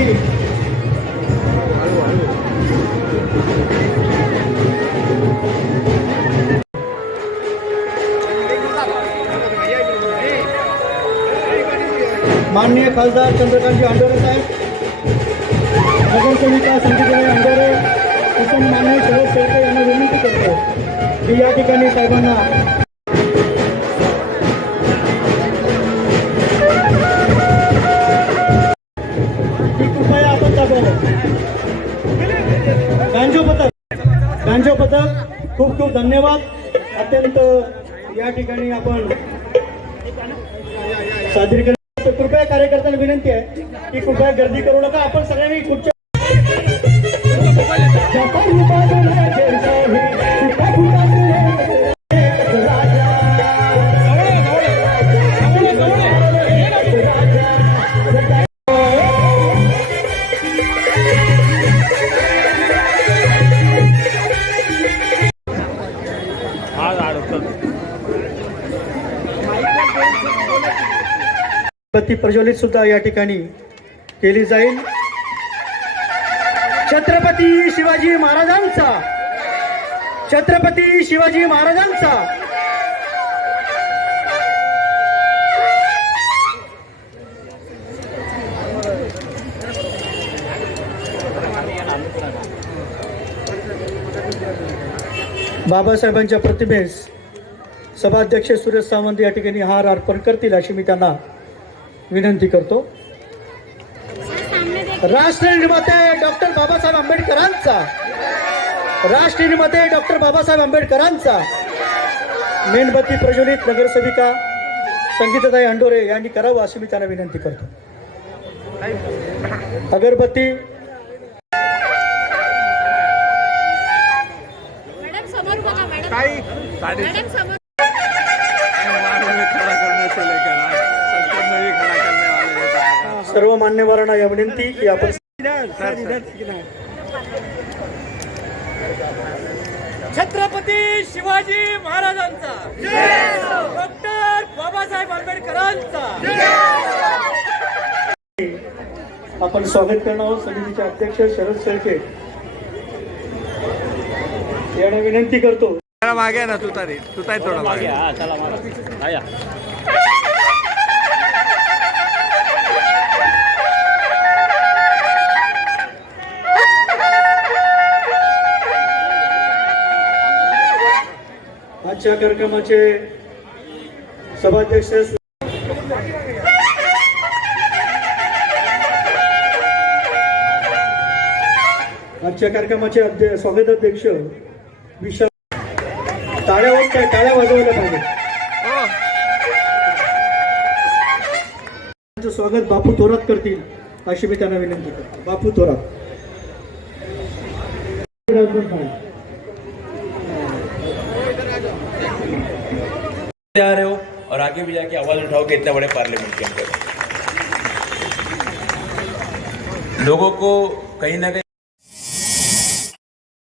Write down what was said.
विनंती. माननीय खासदार चंद्रकांतजी अंडोरे साहेब, नगरसेविका संगीताबाई अंडोरे, तसंच माननीय शरद शेळके यांना विनंती करतो की या ठिकाणी साहेबांना कृपया आपण दाखवलं. गांजो पथक खूप खूप धन्यवाद. अत्यंत या ठिकाणी आपण सादरीकरण. कृपया कार्यकर्त्यांना विनंती आहे की कृपया गर्दी करू नका. आपण सगळ्यांनी खुर्च्या बत्ती प्रज्वलित सुद्धा या ठिकाणी केली जाईल. छत्रपती शिवाजी महाराजांचा, छत्रपती शिवाजी महाराजांचा. बाबासाहेबांच्या प्रतिमेस सभाध्यक्ष सुरेश सावंत या ठिकाणी हार अर्पण करतील अशी मी त्यांना विनंती करतो. राष्ट्रनिर्माते डॉक्टर बाबासाहेब आंबेडकरांचा, राष्ट्रनिर्माते डॉक्टर बाबासाहेब आंबेडकरांचा मेणबत्ती प्रज्वलित नगरसेविका संगीताताई अंडोरे यांनी करावं अशी मी त्यांना विनंती करतो. अगरबत्ती सर्व मान्यवरांना या विनंती की आपण छत्रपती शिवाजी महाराजांचा, डॉक्टर बाबासाहेब आंबेडकरांचा आपण स्वागत करणार आहोत. समितीचे अध्यक्ष शरद शेळके यांना विनंती करतो. मागे ना तुतारी थोडा मागे. आजच्या कार्यक्रमाचे सभाध्यक्ष स्वागत अध्यक्ष विशाल. टाळ्या वाजवल्या पाहिजे. स्वागत बापू थोरात करतील अशी मी त्यांना विनंती करतो. बापू थोरात. आ रहे हो और आगे भी जाके आवाज उठाओगे इतने बड़े पार्लियामेंट के अंदर. लोगों को कहीं ना कहीं